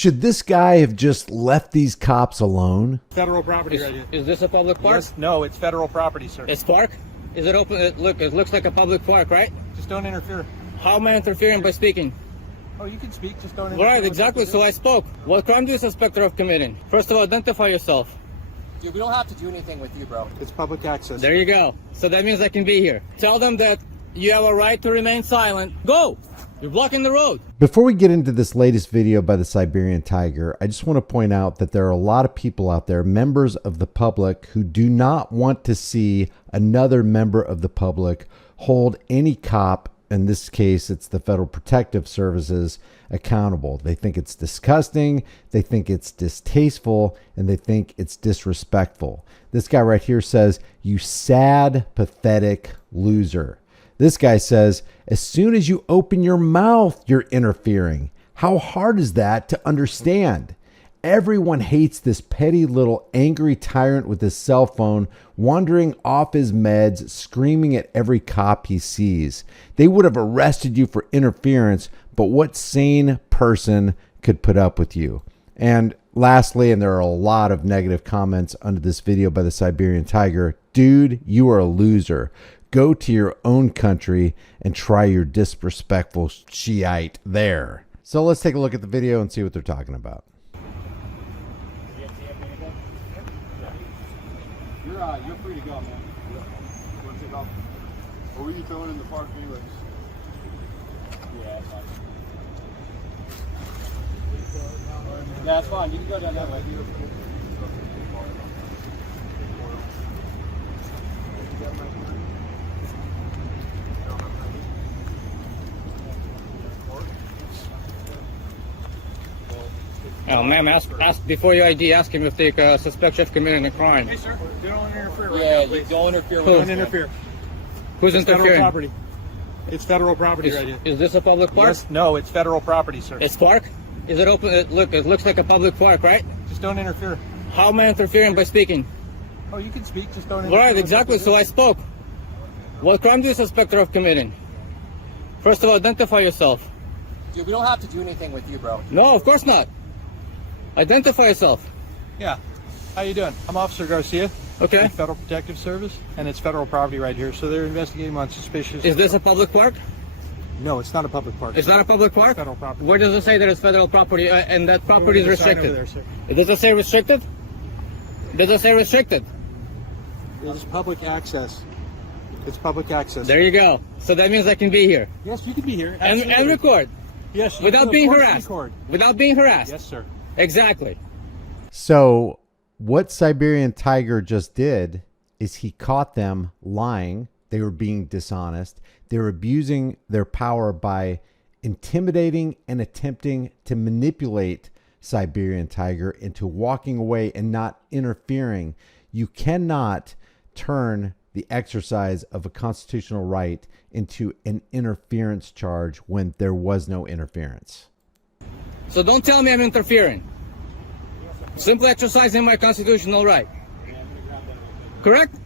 Should this guy have just left these cops alone? Federal property right here. Is this a public park? Yes, no, it's federal property, sir. It's park? Is it open? It looks like a public park, right? Just don't interfere. How am I interfering by speaking? Oh, you can speak, just don't interfere. Right, exactly. So I spoke. What crime do you suspect her of committing? First of all, identify yourself. Dude, we don't have to do anything with you, bro. It's public access. There you go. So that means I can be here. Tell them that you have a right to remain silent. Go! You're blocking the road. Before we get into this latest video by the Siberian tiger, I just want to point out that there are a lot of people out there, members of the public, who do not want to see another member of the public hold any cop, in this case it's the Federal Protective Services, accountable. They think it's disgusting, they think it's distasteful, and they think it's disrespectful. This guy right here says, "You sad, pathetic loser." This guy says, "As soon as you open your mouth, you're interfering." How hard is that to understand? Everyone hates this petty little angry tyrant with his cell phone, wandering off his meds, screaming at every cop he sees. They would have arrested you for interference, but what sane person could put up with you? And lastly, and there are a lot of negative comments under this video by the Siberian tiger, "Dude, you are a loser. Go to your own country and try your disrespectful Shiite there." So let's take a look at the video and see what they're talking about. You're free to go, man. You want to take off? Or were you throwing in the park anyways? Yeah, that's fine. Yeah, that's fine. You can go down that way. Oh, ma'am, ask before you ID, ask him if they suspect you of committing a crime. Hey, sir, don't interfere right Yeah, now, you please. don't interfere with Don't us. interfere. Who's It's federal interfering? property. It's federal property right here. Is this a public park? Yes, no, it's federal property, sir. It's park? Is it open? It looks like a public park, right? Just don't interfere. How am I interfering by speaking? Oh, you can speak, just don't interfere. Right, exactly. So I spoke. What crime do you suspect her of committing? First of all, identify yourself. Dude, we don't have to do anything with you, bro. No, of course not. Identify yourself. Yeah. How you doing? I'm Officer Garcia. Okay. With Federal Protective Service, and it's federal property right here. So they're investigating on suspicious. Is this a public park? No, it's not a public park. It's not a public park? Federal property. Where does it say that it's federal property and that property is There's a sign over restricted? there, sir. Does it say restricted? Does it say restricted? This is public access. It's public access. There you go. So that means I can be here. Yes, you can be here. And Absolutely. record. Yes. you Without can, being of course, harassed. record. Without being harassed. Yes, sir. Exactly. So what Siberian tiger just did is he caught them lying. They were being dishonest. They were abusing their power by intimidating and attempting to manipulate Siberian tiger into walking away and not interfering. You cannot turn the exercise of a constitutional right into an interference charge when there was no interference. So don't tell me I'm interfering. Simply exercising my constitutional right. Correct?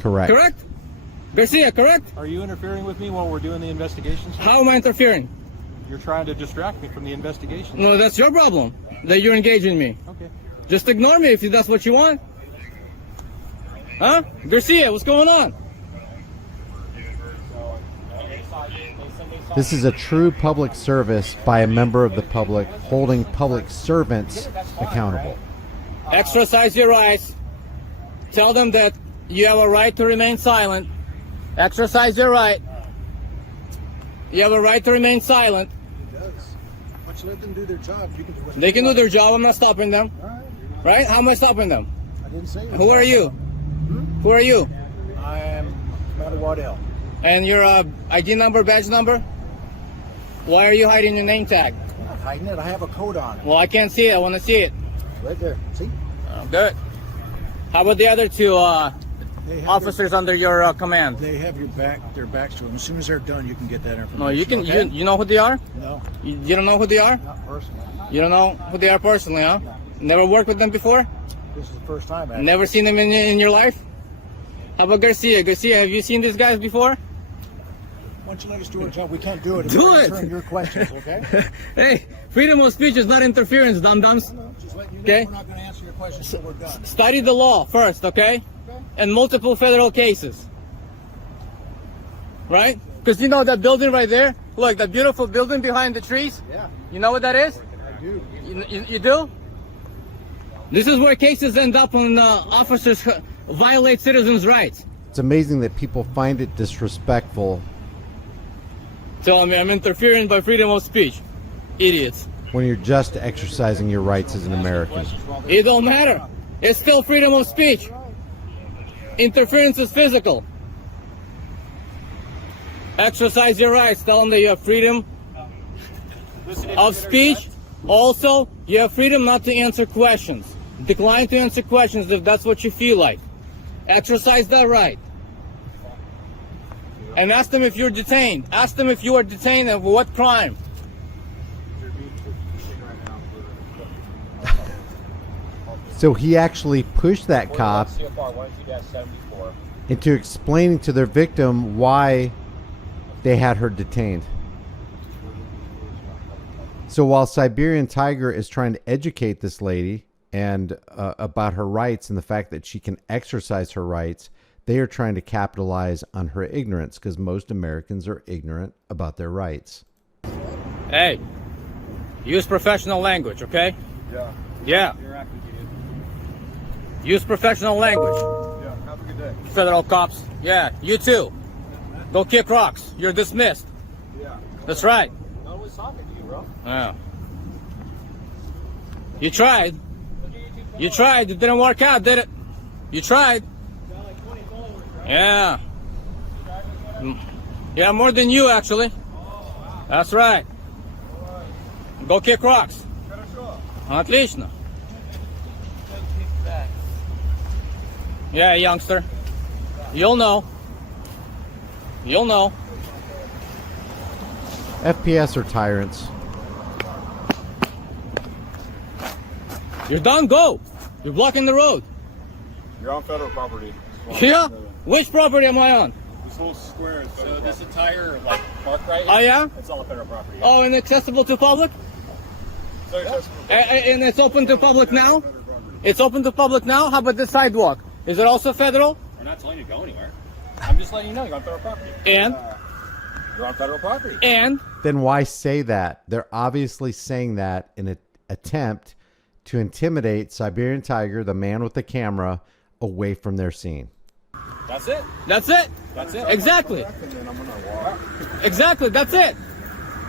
Correct. Correct? Garcia, correct? Are you interfering with me while we're doing the investigations? How am I interfering? You're trying to distract me from the investigation. No, that's your problem. That you're engaging me. Okay. Just ignore me if that's what you want. Huh? Garcia, what's going on? This is a true public service by a member of the public holding public servants accountable. Exercise your rights. Tell them that you have a right to remain silent. Exercise your right. You have a right to remain silent. But you let them do their job. You can do what They can do their job. I'm not stopping them. Right? How am I stopping them? I didn't say. Who are you? Who are you? I am Commander Waddell. And your ID number, badge number? Why are you hiding your name tag? I'm not hiding it. I have a coat on. Well, I can't see it. I want to see it. Right there. See? Good. How about the other two They have officers under your command? Their, they have your back. Their backs to them. As soon as they're done, you can get that information. No, you can. Okay? You know who they are? No, You don't know who they are? not personally. You don't know who they are personally, huh? Never worked with them before? This is the first time. Actually. Never seen them in your life? How about Garcia? Garcia, have you seen these guys before? Why don't you let us do our job? We can't do it. if Do we're it. answering your questions, okay? Hey, freedom of speech is not interference, dum-dums. Just letting you know Okay. we're not going to answer your questions until we're done. Study the law first, okay? And multiple federal cases. Right? Because you know that building right there? Look, that beautiful building behind the trees? Yeah, You know what that is? I do. You do? This is where cases end up when officers violate citizens' rights. It's amazing that people find it disrespectful Telling me I'm interfering by freedom of speech. Idiots. when you're just exercising your rights as an American. It don't matter. It's still freedom of speech. Interference is physical. Exercise your rights. Tell them that you have freedom of speech. Also, you have freedom not to answer questions. Decline to answer questions if that's what you feel like. Exercise that right. And ask them if you're detained. Ask them if you are detained and for what crime. So he actually pushed that cop CFR 102-74. into explaining to their victim why they had her detained. So while Siberian Tiger is trying to educate this lady and about her rights and the fact that she can exercise her rights, they are trying to capitalize on her ignorance because most Americans are ignorant about their rights. Hey, use professional language, okay? Yeah. Yeah, You're acting, kid. use professional language. Yeah. Have a good day. Federal cops. Yeah, you too. Don't kick rocks. You're dismissed. Yeah. That's right. No one's talking to you, bro. Yeah. You tried. You tried. It didn't work out, did it? You tried. Yeah. Yeah, more than you, actually. That's right. Go kick rocks. Отлично. Yeah, youngster. You'll know. You'll know. FPS are tyrants. You're done, go. You're blocking the road. You're on federal property. Yeah? Which property am I on? This little square is So this entire like park right here, Oh, yeah? it's all federal property. Oh, and accessible to public? so accessible. And it's open to public now? It's open to public now? How about the sidewalk? Is it also federal? We're not telling you to go anywhere. I'm just letting you know you're on federal property. And? You're on federal property. And? Then why say that? They're obviously saying that in an attempt to intimidate Siberian Tiger, the man with the camera, away from their scene. That's it. That's it? That's it. Exactly. And then I'm gonna walk. Exactly. That's it.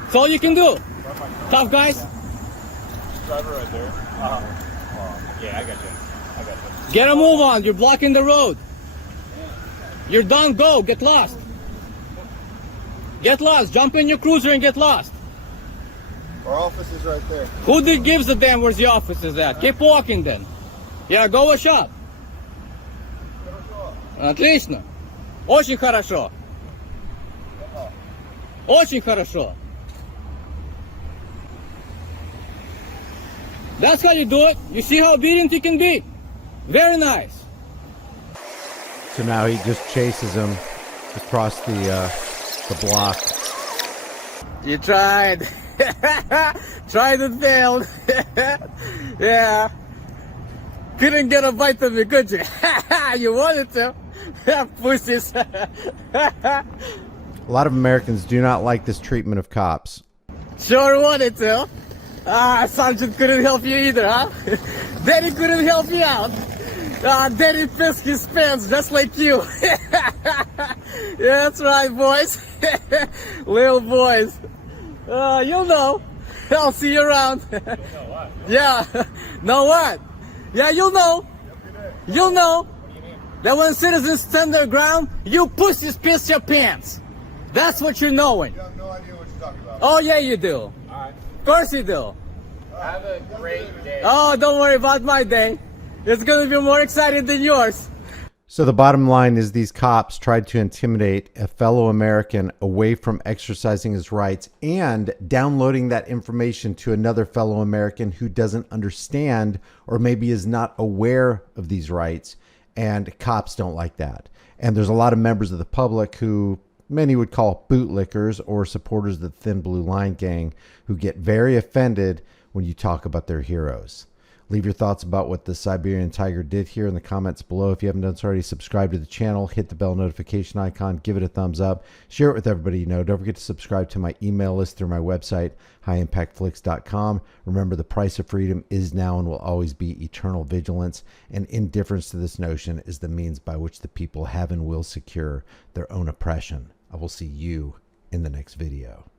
That's all you can do. Tough guys. Driver right there. Yeah, I got you. I got you. Get a move on. You're blocking the road. You're done. Go. Get lost. Get lost. Jump in your cruiser and get lost. Our office is right there. Who gives a damn where's the office is at? Keep walking then. Yeah, go a shop. Отлично. Очень хорошо. Очень хорошо. That's how you do it. You see how obedient you can be? Very nice. So now he just chases him across the block. You tried. Tried and failed. Yeah. Couldn't get a bite of me, could you? You wanted to. Pussies. A lot of Americans do not like this treatment of cops. Sure wanted to. Sergeant couldn't help you either, huh? Daddy couldn't help you out. Daddy pissed his pants just like you. Yeah, that's right, boys. Little boys. You'll know. I'll see you around. Yeah. Know what? Yeah, you'll know. You'll know. That when citizens stand their ground, you pussies piss your pants. That's what you're knowing. You have no idea what you're talking about. Oh, yeah, you do. Alright. Of course you do. Have a great day. Oh, don't worry about my day. It's going to be more exciting than yours. So the bottom line is these cops tried to intimidate a fellow American away from exercising his rights and downloading that information to another fellow American who doesn't understand or maybe is not aware of these rights. And cops don't like that. And there's a lot of members of the public who many would call bootlickers or supporters of the Thin Blue Line gang, who get very offended when you talk about their heroes. Leave your thoughts about what the Siberian Tiger did here in the comments below. If you haven't done so already, subscribe to the channel, hit the bell notification icon, give it a thumbs up, share it with everybody you know. Don't forget to subscribe to my email list through my website, highimpactflix.com. Remember, the price of freedom is now and will always be eternal vigilance, and indifference to this notion is the means by which the people have and will secure their own oppression. I will see you in the next video.